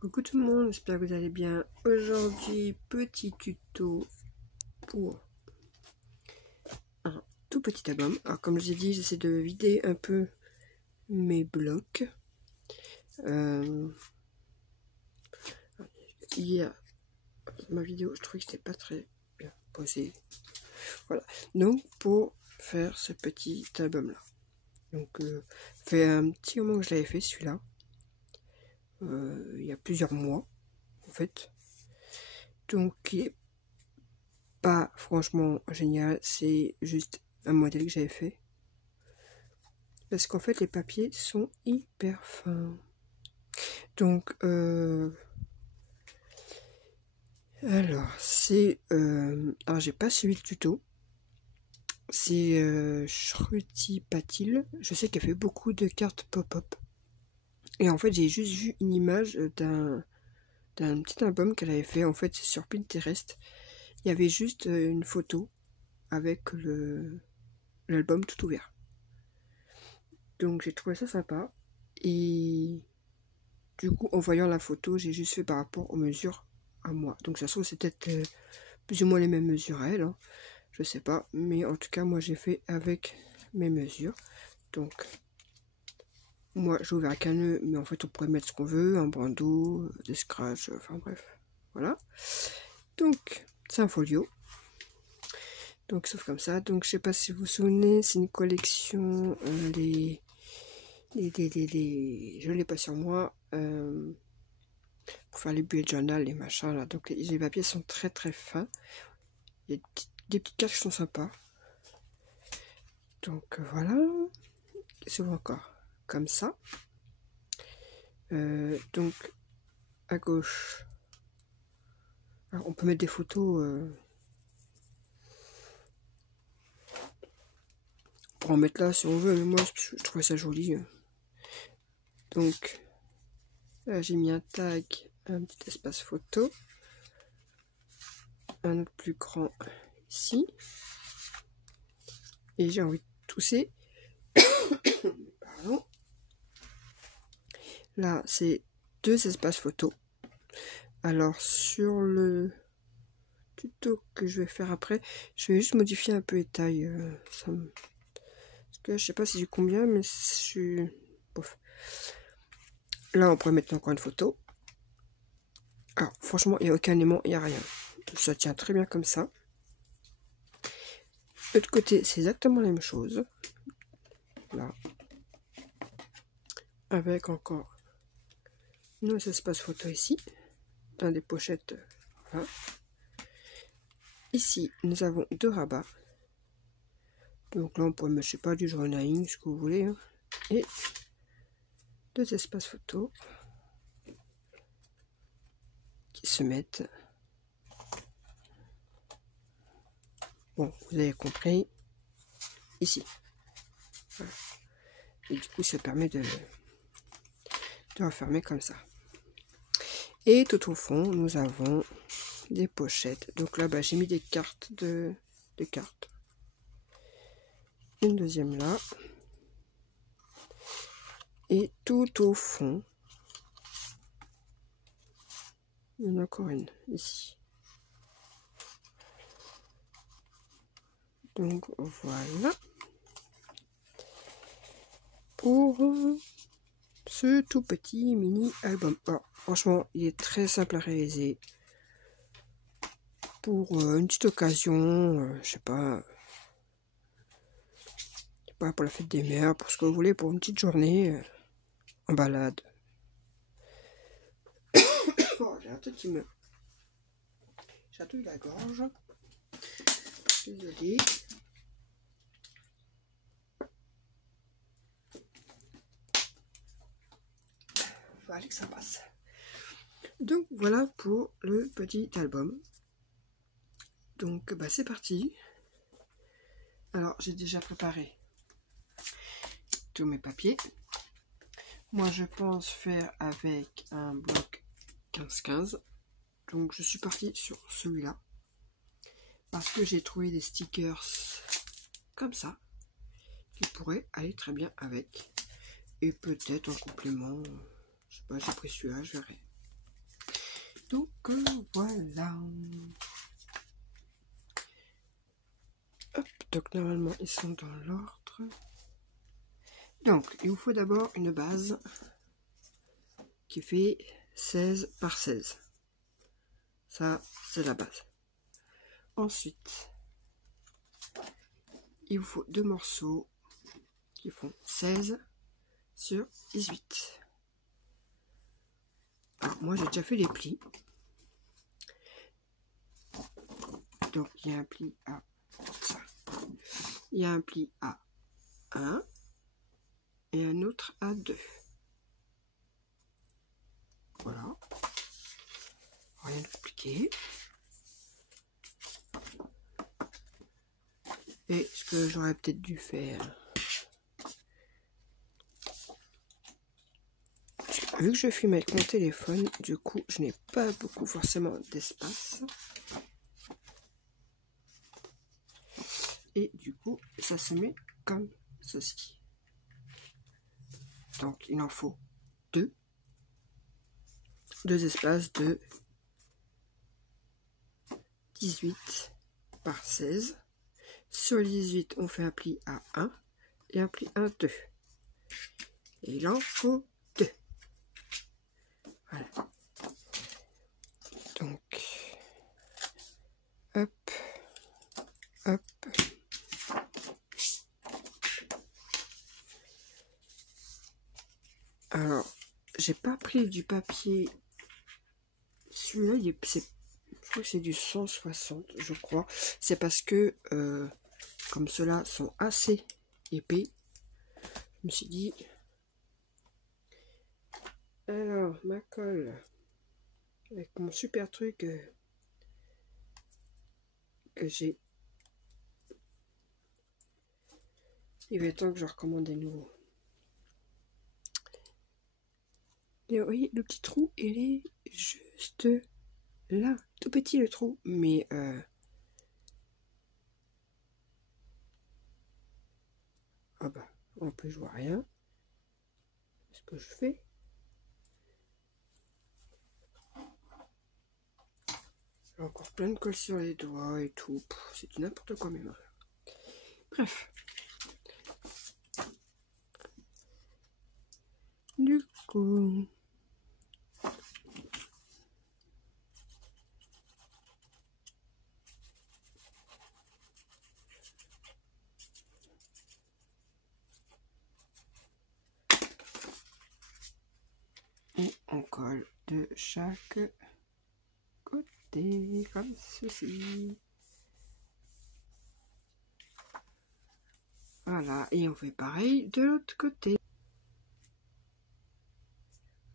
Coucou tout le monde, j'espère que vous allez bien. Aujourd'hui, petit tuto pour un tout petit album. Alors comme je l'ai dit, j'essaie de vider un peu mes blocs. Hier, ma vidéo, je trouvais que c'était pas très bien posé. Voilà, donc pour faire ce petit album là. Donc, ça fait un petit moment que je l'avais fait celui-là. Il y a plusieurs mois en fait. Donc il est pas franchement génial, c'est juste un modèle que j'avais fait. Parce qu'en fait les papiers sont hyper fins. Donc alors c'est alors j'ai pas suivi le tuto. C'est Shruti Patil. Je sais qu'elle fait beaucoup de cartes pop-up. Et en fait j'ai juste vu une image d'un petit album qu'elle avait fait. En fait c'est sur Pinterest. Il y avait juste une photo avec l'album tout ouvert. Donc j'ai trouvé ça sympa. Et du coup, en voyant la photo, j'ai juste fait par rapport aux mesures à moi. Donc ça se trouve, c'est peut-être plus ou moins les mêmes mesures à elle. Hein. Je sais pas. Mais en tout cas, moi, j'ai fait avec mes mesures. Donc, moi, j'ai ouvert avec un nœud. Mais en fait, on pourrait mettre ce qu'on veut. Un bandeau, des scratchs. Enfin bref. Voilà. Donc, c'est un folio. Donc, sauf comme ça. Donc, je sais pas si vous vous souvenez, c'est une collection. Je l'ai pas sur moi. Pour faire les bullet journal, les machins là. Donc les papiers sont très très fins. Il y a des petites cartes qui sont sympas. Donc voilà. C'est encore comme ça. Donc à gauche. Alors, on peut mettre des photos. On pourra en mettre là si on veut, mais moi je trouvais ça joli. Donc là j'ai mis un tag, un petit espace photo. Un autre plus grand ici. Et j'ai envie de tousser. Pardon. Là, c'est 2 espaces photo. Alors, sur le tuto que je vais faire après, je vais juste modifier un peu les tailles. Parce que je sais pas si j'ai combien, mais je suis... Bof. Là, on pourrait mettre encore une photo. Alors, franchement, il n'y a aucun aimant, il n'y a rien. Ça tient très bien comme ça. De l'autre côté, c'est exactement la même chose. Là. Avec encore nos espaces photo ici. Dans des pochettes. Voilà. Ici, nous avons 2 rabats. Donc là, on pourrait mettre, je sais pas, du journaling, ce que vous voulez. Hein. Et 2 espaces photo qui se mettent. Bon, vous avez compris. Ici. Voilà. Et du coup, ça permet de refermer comme ça. Et tout au fond, nous avons des pochettes. Donc là, j'ai mis des cartes des cartes. Une deuxième là. Et tout au fond, il y en a encore une ici. Donc voilà. Pour ce tout petit mini album. Alors, franchement, il est très simple à réaliser. Pour une petite occasion, je sais pas, pour la fête des mères, pour ce que vous voulez, pour une petite journée en balade. Oh, j'ai un truc qui me chatouille la gorge. Désolé. Fallait que ça passe. Donc voilà pour le petit album. Donc c'est parti. Alors j'ai déjà préparé tous mes papiers. Moi je pense faire avec un bloc 15-15. Donc je suis parti sur celui-là. Parce que j'ai trouvé des stickers comme ça. Qui pourraient aller très bien avec. Et peut-être en complément. Je sais pas, j'ai pris celui-là, je verrai. Donc voilà. Hop, donc normalement ils sont dans l'ordre. Donc il vous faut d'abord une base qui fait 16 par 16. Ça, c'est la base. Ensuite, il vous faut deux morceaux qui font 16 sur 18. Alors moi j'ai déjà fait les plis. Donc il y a un pli à ça. Il y a un pli à 1 et un autre à 2. Voilà. Rien de compliqué. Et ce que j'aurais peut-être dû faire, vu que je filme avec mon téléphone, du coup je n'ai pas beaucoup forcément d'espace. Et du coup ça se met comme ceci. Donc il en faut deux espaces de 18 par 16. Sur les 18 on fait un pli à 1 et un pli à 2. Et il en faut 2. Voilà. Donc hop, hop. Alors, j'ai pas pris du papier. Celui-là, je crois que c'est du 160, je crois. C'est parce que, comme ceux-là sont assez épais, je me suis dit... Alors, ma colle, avec mon super truc que j'ai. Il va être temps que je recommande des nouveaux. Et vous voyez, le petit trou, il est juste là. Tout petit le trou, mais... Ah bah, en plus je vois rien. Ce que je fais... J'ai encore plein de colle sur les doigts et tout. C'est du n'importe quoi, mes mains. Bref. Du coup... Et on colle de chaque côté, comme ceci. Voilà, et on fait pareil de l'autre côté.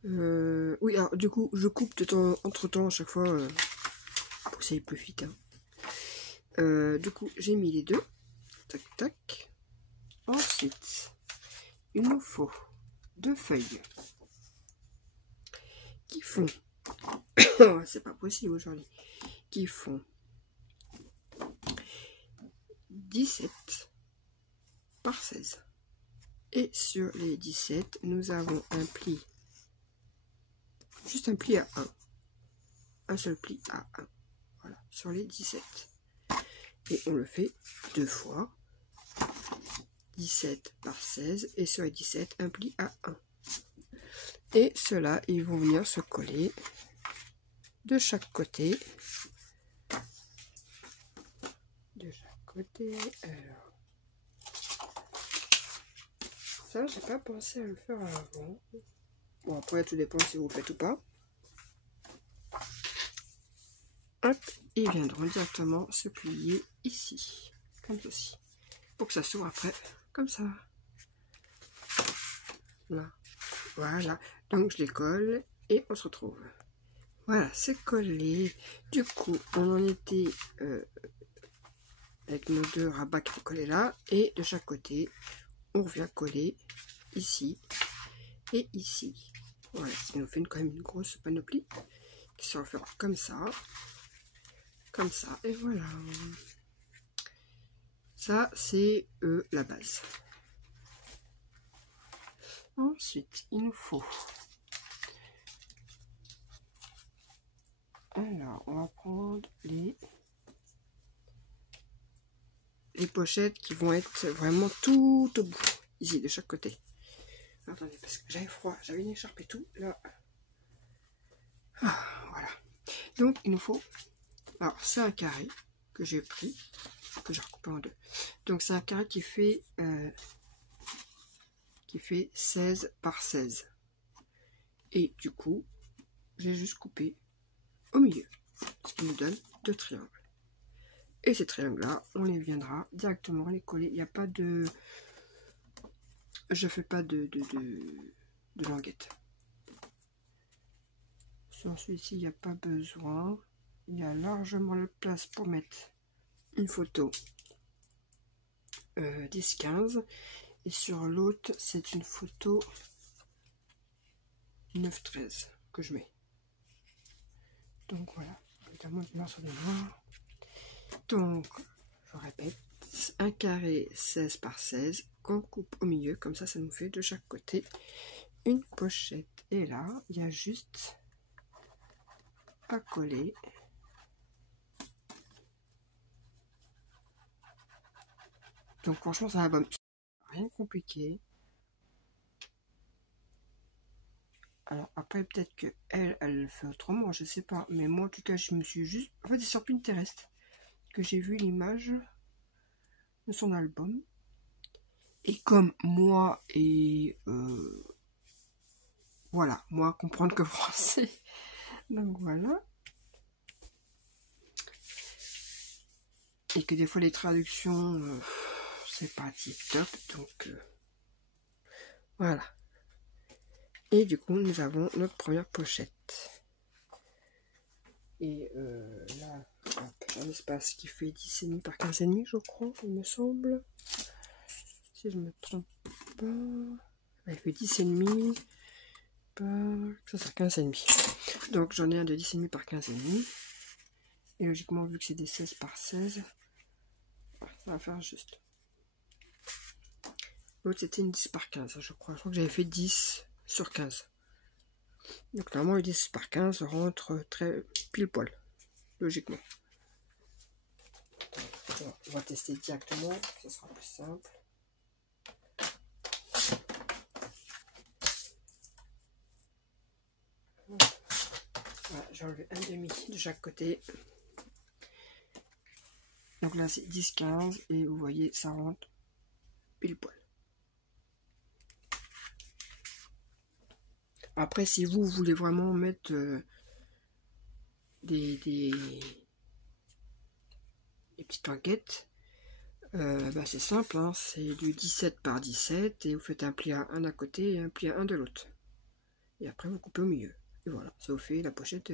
Oui, alors du coup, je coupe de temps, entre temps à chaque fois pour que ça aille plus vite. Hein. Du coup, j'ai mis les deux. Tac, tac. Ensuite, il nous faut deux feuilles qui font... c'est pas possible aujourd'hui. Qui font 17 par 16. Et sur les 17, nous avons un pli. Juste un pli à 1. Un seul pli à 1. Voilà, sur les 17. Et on le fait deux fois. 17 par 16. Et sur les 17, un pli à 1. Et ceux-là, ils vont venir se coller de chaque côté. De chaque côté. Alors, ça, j'ai pas pensé à le faire avant. Bon, après, tout dépend si vous le faites ou pas. Hop, ils viendront directement se plier ici, comme ceci. Pour que ça s'ouvre après, comme ça. Là. Voilà. Donc, je les colle et on se retrouve. Voilà, c'est collé. Du coup, on en était avec nos deux rabats qui sont collés là. Et de chaque côté, on revient coller ici et ici. Voilà, ça nous fait quand même une grosse panoplie qui se refera comme ça, et voilà. Ça, c'est la base. Ensuite, il nous faut Alors, on va prendre les pochettes qui vont être vraiment tout au bout, ici, de chaque côté. Attendez, parce que j'avais froid, j'avais une écharpe et tout, là. Ah, voilà. Donc, il nous faut... Alors, c'est un carré que j'ai pris, que j'ai recoupé en deux. Donc, c'est un carré qui fait 16 par 16. Et du coup, j'ai juste coupé au milieu, ce qui nous donne 2 triangles. Et ces triangles-là, on les viendra directement les coller. Il n'y a pas de... Je fais pas de languette. Sur celui-ci, il n'y a pas besoin. Il y a largement la place pour mettre une photo 10-15. Et sur l'autre, c'est une photo 9-13 que je mets. Donc voilà, évidemment du noir sur du noir. Donc, je répète, un carré 16 par 16 qu'on coupe au milieu, comme ça nous fait de chaque côté une pochette. Et là, il y a juste à coller donc franchement ça va rien de compliqué. Alors après peut-être que elle fait autrement, je sais pas, mais moi en tout cas je me suis juste, en fait c'est sur Pinterest que j'ai vu l'image de son album, et comme moi et voilà, moi comprendre que français, donc voilà, et que des fois les traductions c'est pas tip top, donc voilà. Et du coup nous avons notre première pochette. Et là, un espace qui fait 10,5 par 15,5, je crois, il me semble. Si je me trompe pas. Il fait 10,5 par... Ça sert 15,5. Donc j'en ai un de 10,5 par 15,5. Et logiquement, vu que c'est des 16 par 16, ça va faire juste. L'autre c'était une 10 par 15, je crois. Je crois que j'avais fait 10 sur 15. Donc normalement, le 10 par 15 rentre très pile poil, logiquement. On va tester directement, ce sera plus simple. Voilà, j'ai enlevé un demi de chaque côté. Donc là c'est 10-15 et vous voyez ça rentre pile poil. Après si vous voulez vraiment mettre des petites languettes, bah c'est simple, hein, c'est du 17 par 17 et vous faites un pli à un côté et un pli à un de l'autre. Et après vous coupez au milieu. Et voilà, ça vous fait la pochette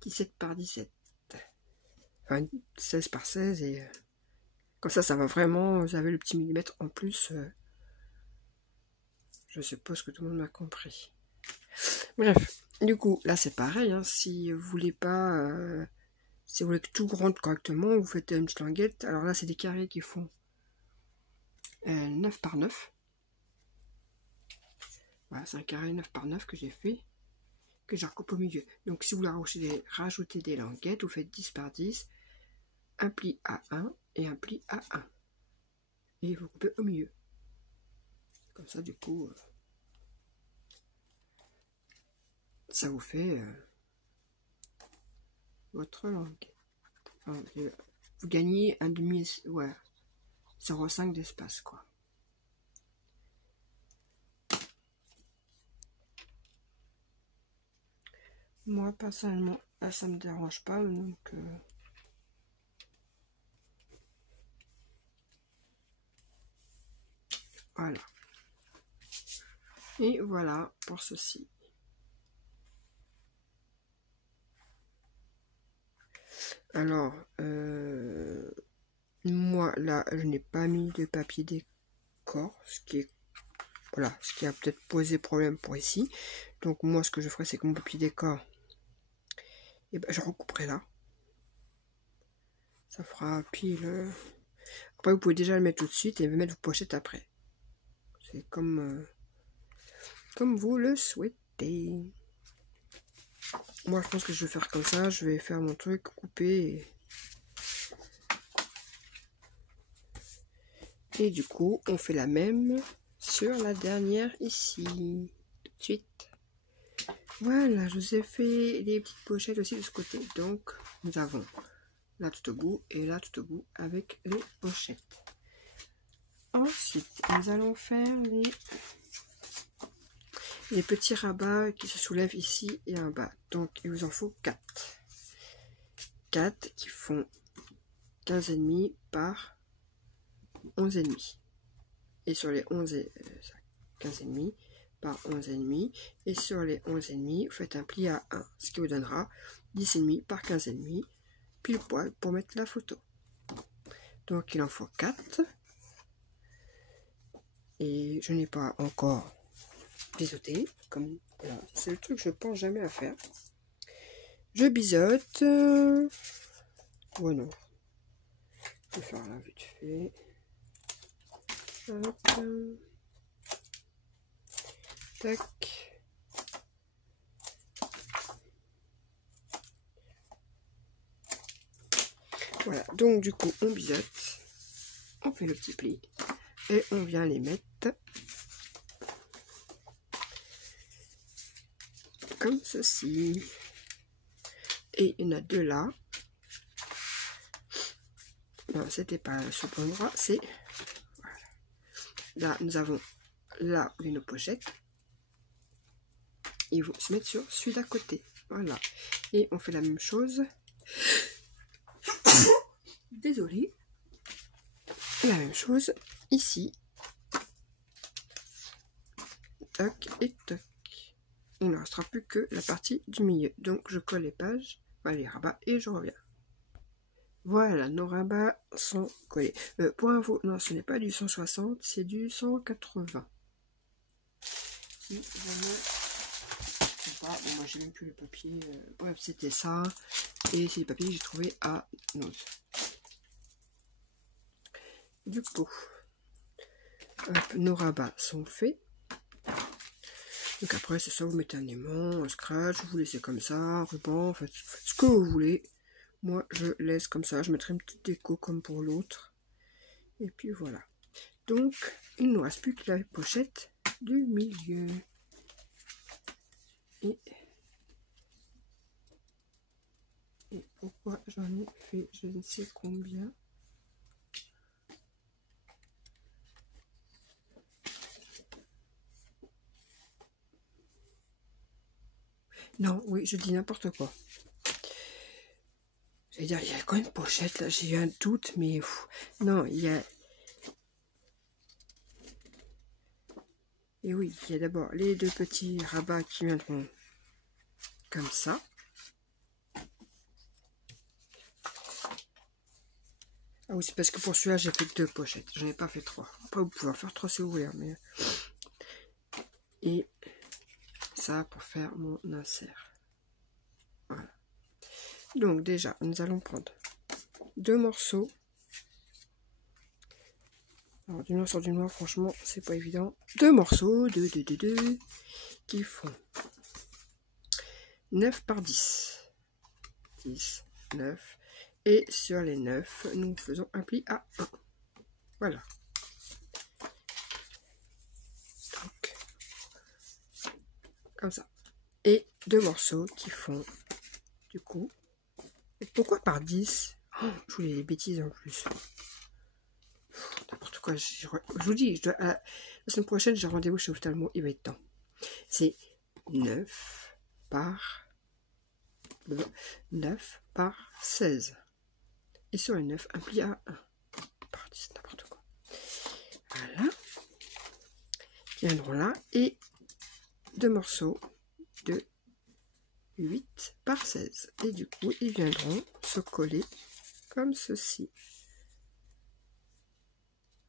17 par 17. Enfin 16 par 16 et comme ça va vraiment, vous avez le petit millimètre en plus. Je suppose que tout le monde m'a compris. Bref, du coup, là c'est pareil, hein, si vous voulez pas, si vous voulez que tout rentre correctement, vous faites une petite languette. Alors là c'est des carrés qui font 9 par 9. Voilà, c'est un carré 9 par 9 que j'ai fait, que je recoupe au milieu. Donc si vous voulez rajouter des languettes, vous faites 10 par 10, un pli à 1 et un pli à 1. Et vous coupez au milieu. Comme ça du coup, ça vous fait votre languette. Enfin, vous gagnez un demi, ouais, 0,5 d'espace quoi. Moi personnellement, ça me dérange pas, donc voilà. Et voilà pour ceci. Alors, moi là, je n'ai pas mis de papier décor, ce qui est voilà, ce qui a peut-être posé problème pour ici. Donc moi, ce que je ferai, c'est que mon papier décor, et ben, je recouperai là. Ça fera pile. Après, vous pouvez déjà le mettre tout de suite et mettre vos pochettes après. C'est comme vous le souhaitez. Moi, je pense que je vais faire comme ça. Je vais faire mon truc, couper. Et du coup, on fait la même sur la dernière ici. Tout de suite. Voilà, je vous ai fait les petites pochettes aussi de ce côté. Donc, nous avons là tout au bout et là tout au bout avec les pochettes. Ensuite, nous allons faire les petits rabats qui se soulèvent ici et en bas. Donc, il vous en faut 4. 4 qui font 15,5 par 11,5. Et sur les 15,5 par 11,5. Et sur les 11,5, vous faites un pli à 1. Ce qui vous donnera 10,5 par 15,5. Pile poil pour mettre la photo. Donc, il en faut 4. Et je n'ai pas encore biseauté. Comme voilà, c'est le truc que je pense jamais à faire. Je biseaute. Ouais, non. Je vais faire là vite fait. Hop. Tac. Voilà, donc du coup on biseaute, on fait le petit pli et on vient les mettre comme ceci. Et il y en a 2 là. Non, c'était pas ce bon endroit, c'est voilà. Là nous avons là où il y a nos pochettes. Ils vont se mettre sur celui d'à côté. Voilà. Et on fait la même chose. Désolée. La même chose ici. Tac et tac. Il ne restera plus que la partie du milieu. Donc je colle les pages, les rabats et je reviens. Voilà, nos rabats sont collés. Pour info, non, ce n'est pas du 160, c'est du 180. Si jamais, je sais pas, bon, moi j'ai même plus le papier. Bref, c'était ça. Et c'est les papiers que j'ai trouvé à Noz. Du coup, hop, nos rabats sont faits. Donc après, c'est ça, vous mettez un aimant, un scratch, vous laissez comme ça, ruban, faites ce que vous voulez. Moi, je laisse comme ça, je mettrai une petite déco comme pour l'autre. Et puis voilà. Donc, il ne nous reste plus que la pochette du milieu. Et pourquoi j'en ai fait je ne sais combien. Non, oui, je dis n'importe quoi. J'allais dire, il y a quand une pochette, là, j'ai eu un doute, mais... non, il y a... Et oui, il y a d'abord les 2 petits rabats qui viendront comme ça. Ah oui, c'est parce que pour celui-là, j'ai fait 2 pochettes. Je n'ai pas fait 3. Après, vous pouvez en faire 3 si vous voulez. Mais... et ça pour faire mon insert. Voilà. Donc déjà, nous allons prendre 2 morceaux. Alors, du noir sur du noir, franchement, c'est pas évident. 2 morceaux, 2, qui font 9 par 10. 10, 9. Et sur les 9, nous faisons un pli à 1. Voilà. Donc, comme ça. Et 2 morceaux qui font, du coup, pourquoi par 10? Je voulais des bêtises en plus. N'importe quoi. Je vous dis, la semaine prochaine, j'ai rendez-vous chez Ophtalmo, il va être temps. C'est 9 par 16. Et sur les 9, un pli à 1. Par 10, n'importe quoi. Voilà. Qui viendront là. Et 2 morceaux de 8 par 16. Et du coup, ils viendront se coller comme ceci.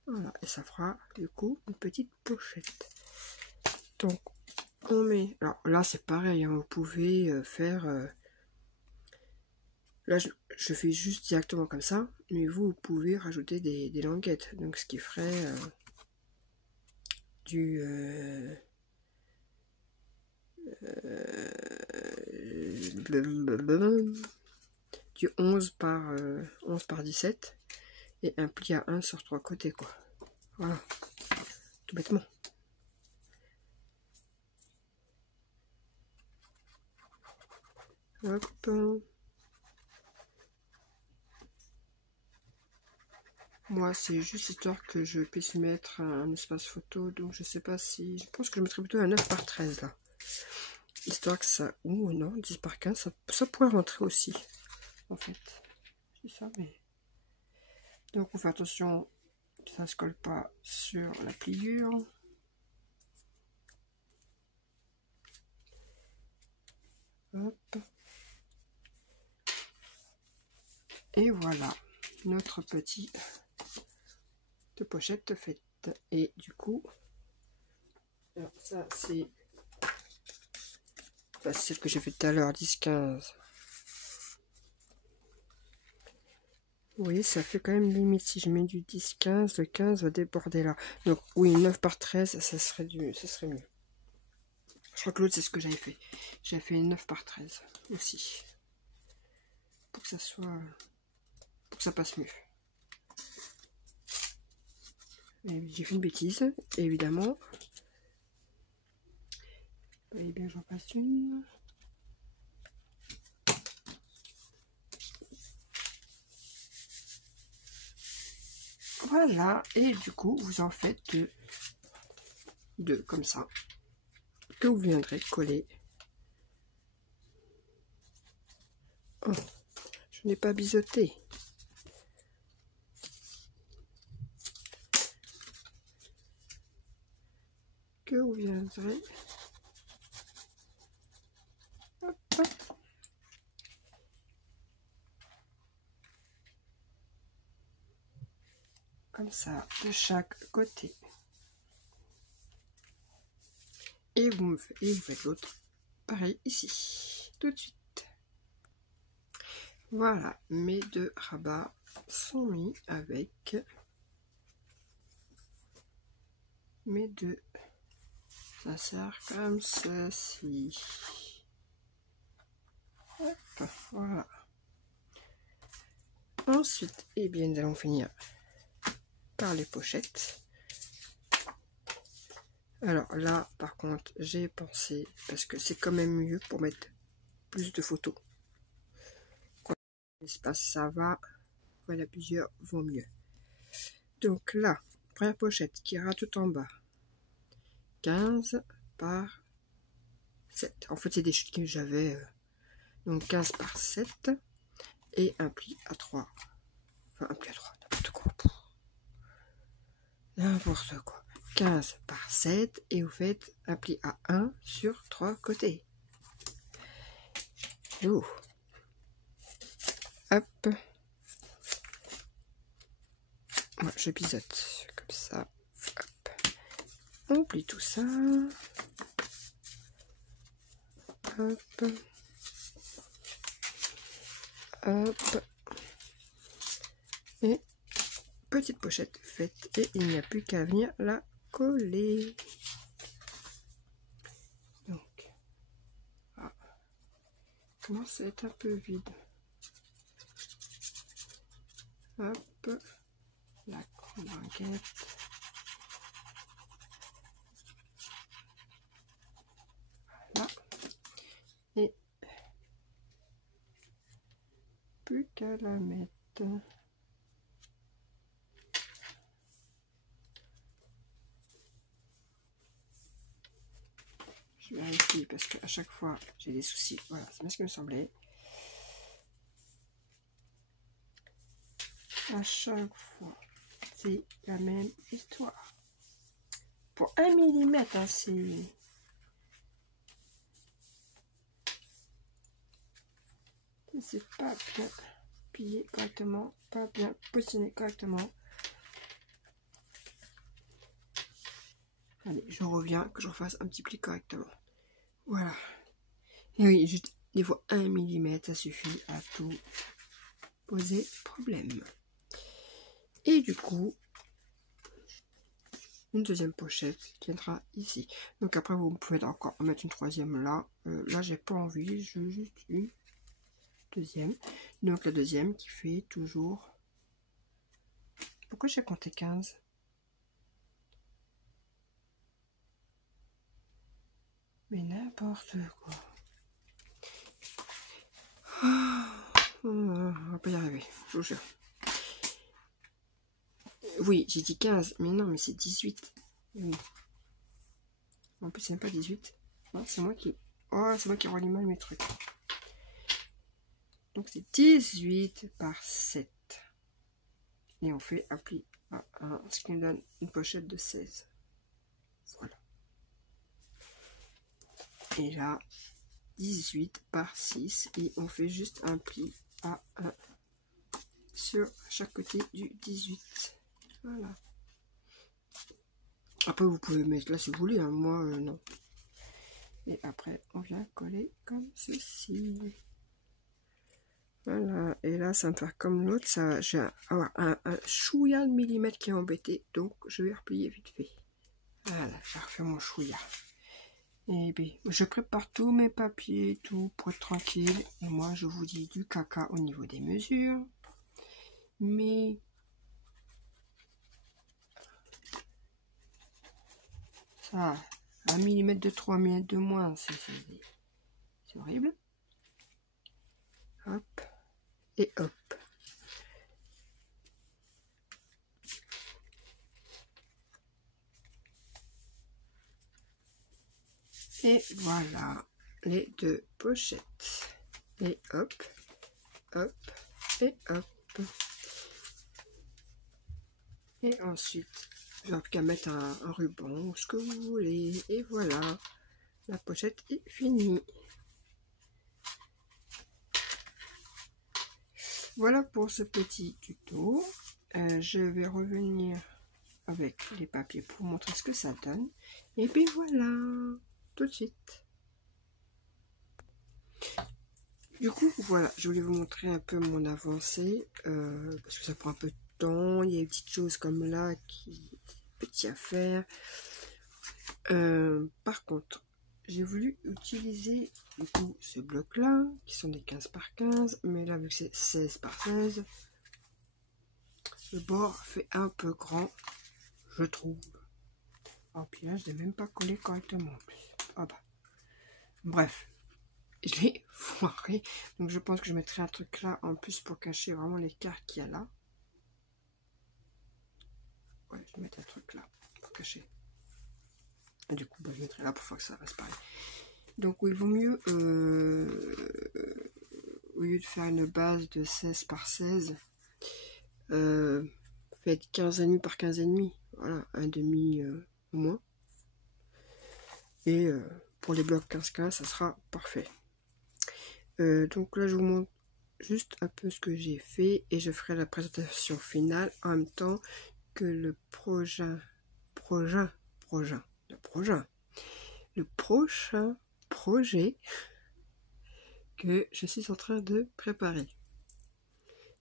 Voilà. Et ça fera du coup une petite pochette. Donc, on met... alors là, c'est pareil. Hein, vous pouvez faire... là, je fais juste directement comme ça. Mais vous pouvez rajouter des languettes. Donc, ce qui ferait du du 11 par 17 et un pli à 1 sur 3 côtés, quoi. Voilà, tout bêtement. Hop. Moi, c'est juste histoire que je puisse mettre un espace photo, donc je sais pas si... Je pense que je mettrais plutôt un 9 par 13, là. Histoire que ça... Ouh, non, 10 par 15, ça pourrait rentrer aussi, en fait. C'est ça, mais... Donc, on fait attention que ça ne se colle pas sur la pliure. Hop. Et voilà, notre petit... de pochette faite. Et du coup, alors ça c'est celle que j'ai fait tout à l'heure, 10-15. Vous voyez, ça fait quand même limite. Si je mets du 10-15, le 15 va déborder là. Donc oui, 9 par 13, ça serait mieux. Je crois que l'autre c'est ce que j'avais fait. J'avais fait 9 par 13 aussi. Pour que ça soit... pour que ça passe mieux. J'ai fait une bêtise, évidemment. Et bien j'en fasse une. Voilà, et du coup vous en faites deux comme ça, que vous viendrez coller. Oh, je n'ai pas biseauté. Que vous viendrez. Hop. Comme ça, de chaque côté. Et vous faites l'autre pareil ici, tout de suite. Voilà, mes deux rabats sont mis avec mes deux. Ça sert comme ceci. Hop, voilà. Ensuite, eh bien, nous allons finir par les pochettes. Alors là, par contre, j'ai pensé, parce que c'est quand même mieux pour mettre plus de photos. Quand l'espace ça va, quand il y a plusieurs, vaut mieux. Donc là, première pochette qui ira tout en bas. 15 par 7. En fait, c'est des chutes que j'avais. Donc 15 par 7. Et un pli à 3. Enfin, un pli à 3, n'importe quoi. N'importe quoi. 15 par 7. Et vous faites un pli à 1 sur 3 côtés. Ouh. Hop. Moi, je biseaute comme ça. Hop. On plie tout ça. Hop. Hop. Et petite pochette faite. Et il n'y a plus qu'à venir la coller. Donc, ah, commence à être un peu vide. Hop. La banquette. Voilà. Et plus qu'à la mettre. Je vérifie parce qu'à chaque fois j'ai des soucis. Voilà, c'est bien ce qui me semblait. À chaque fois, c'est la même histoire. Pour 1 mm, hein, c'est pas bien plié correctement, pas bien positionné correctement. Allez, je reviens, que je refasse un petit pli correctement. Voilà. Et oui, juste des fois 1 mm, ça suffit à tout poser problème. Et du coup, une deuxième pochette qui viendra ici. Donc après, vous pouvez encore en mettre une troisième là. Là, j'ai pas envie, je veux juste une deuxième. Donc la deuxième qui fait toujours... Pourquoi j'ai compté 15? Mais n'importe quoi. On va pas y arriver, je vous jure. Oui, j'ai dit 15, mais non, mais c'est 18. Oui. En plus, c'est même pas 18. Non, c'est moi qui... Oh, c'est moi qui relis mal mes trucs. Donc, c'est 18 par 7. Et on fait appli à 1, ce qui nous donne une pochette de 16. Voilà. Et là, 18 par 6. Et on fait juste un pli à 1 sur chaque côté du 18. Voilà. Après, vous pouvez mettre là si vous voulez, hein. Moi, non. Et après, on vient coller comme ceci. Voilà. Et là, ça va me faire comme l'autre. Ça, j'ai avoir un chouïa de millimètre qui est embêté. Donc, je vais replier vite fait. Voilà, j'ai refait mon chouïa. Et bien, je prépare tous mes papiers, tout pour être tranquille. Et moi, je vous dis du caca au niveau des mesures. Mais... ça, 1 mm de 3 mm de moins, c'est horrible. Hop. Et hop. Et voilà les deux pochettes. Et hop, hop, et hop. Et ensuite, je n'ai plus qu'à mettre un ruban ou ce que vous voulez. Et voilà, la pochette est finie. Voilà pour ce petit tuto. Je vais revenir avec les papiers pour montrer ce que ça donne. Et puis voilà, tout de suite. Du coup, voilà, je voulais vous montrer un peu mon avancée, parce que ça prend un peu de temps. Il y a des petites choses comme là qui petit à faire. Par contre, j'ai voulu utiliser du coup ce bloc là, qui sont des 15 par 15, mais là vu que c'est 16 par 16, le bord fait un peu grand, je trouve. Oh, puis là, je l'ai même pas collé correctement en plus. Ah bah. Bref. Je l'ai foiré, donc je pense que je mettrai un truc là en plus pour cacher vraiment l'écart qu'il y a là. Ouais, je vais mettre un truc là pour cacher. Et du coup, bah, je mettrai là pour faire que ça reste pareil. Donc, il vaut mieux, au lieu de faire une base de 16 par 16, faites 15,5 par 15,5. Voilà, un demi au moins. Et pour les blocs 15-15, ça sera parfait. Donc là, je vous montre juste un peu ce que j'ai fait et je ferai la présentation finale en même temps que le prochain projet que je suis en train de préparer.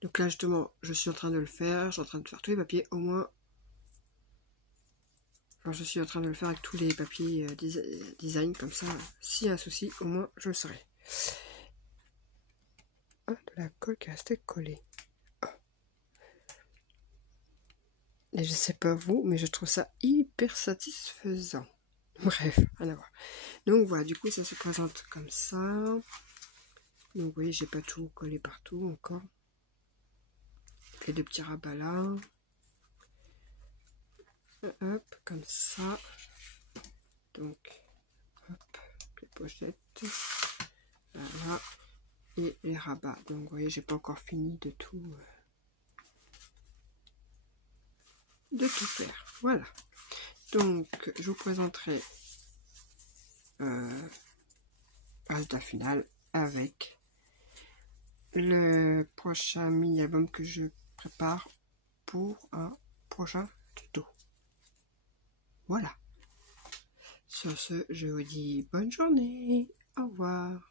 Donc là, justement, je suis en train de le faire, je suis en train de faire tous les papiers, au moins, enfin, je suis en train de le faire avec tous les papiers design, comme ça, s'il y a un souci, au moins, je le saurai. Ah, de la colle qui restait collée. Oh. Et je sais pas vous, mais je trouve ça hyper satisfaisant. Bref, rien à voir. Donc voilà, du coup, ça se présente comme ça. Donc vous voyez, j'ai pas tout collé partout encore. Et des petits rabats là. Hop, comme ça. Donc, hop, les pochettes. Voilà. Et les rabats. Donc vous voyez, j'ai pas encore fini de tout faire. Voilà. Donc, je vous présenterai résultat final avec le prochain mini-album que je prépare pour un prochain tuto. Voilà. Sur ce, je vous dis bonne journée. Au revoir.